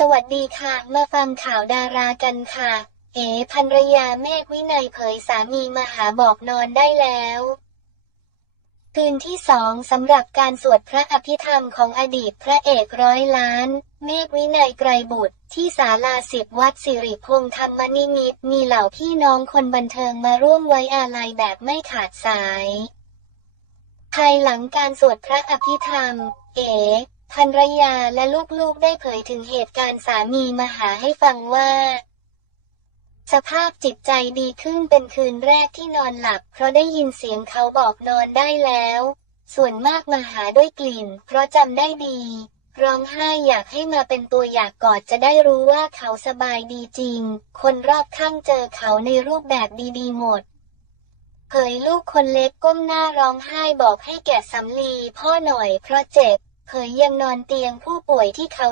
สวัสดีค่ะ มาฟังข่าวดารากันค่ะ เอ๋ภรรยาเมฆวินัยเผยสามีมาหาบอกนอนได้แล้ว คืนที่สองสำหรับการสวดพระอภิธรรมของอดีตพระเอกร้อยล้าน เมฆวินัยไกรบุตร ที่ศาลาสิบวัดสิริพงษ์ธรรมนิมิตมีเหล่าพี่น้องคนบันเทิงมาร่วมไว้อาลัยแบบไม่ขาดสาย ภายหลังการสวดพระอภิธรรม เอ๋ ภรรยาและลูกๆได้เผยถึงเหตุการณ์สามีมาหาให้ฟังว่า สภาพจิตใจดีขึ้นเป็นคืนแรกที่นอนหลับ เพราะได้ยินเสียงเขาบอกนอนได้แล้ว ส่วนมากมาหาด้วยกลิ่น เพราะจำได้ดี ร้องไห้อยากให้มาเป็นตัวอยากกอดจะได้รู้ว่าเขาสบายดีจริง คนรอบข้างเจอเขาในรูปแบบดีๆหมดเผยลูกคนเล็กก้มหน้าร้องไห้บอกให้แกะสำลีพ่อหน่อยเพราะเจ็บ เผยยังนอนเตียงผู้ป่วยที่เขา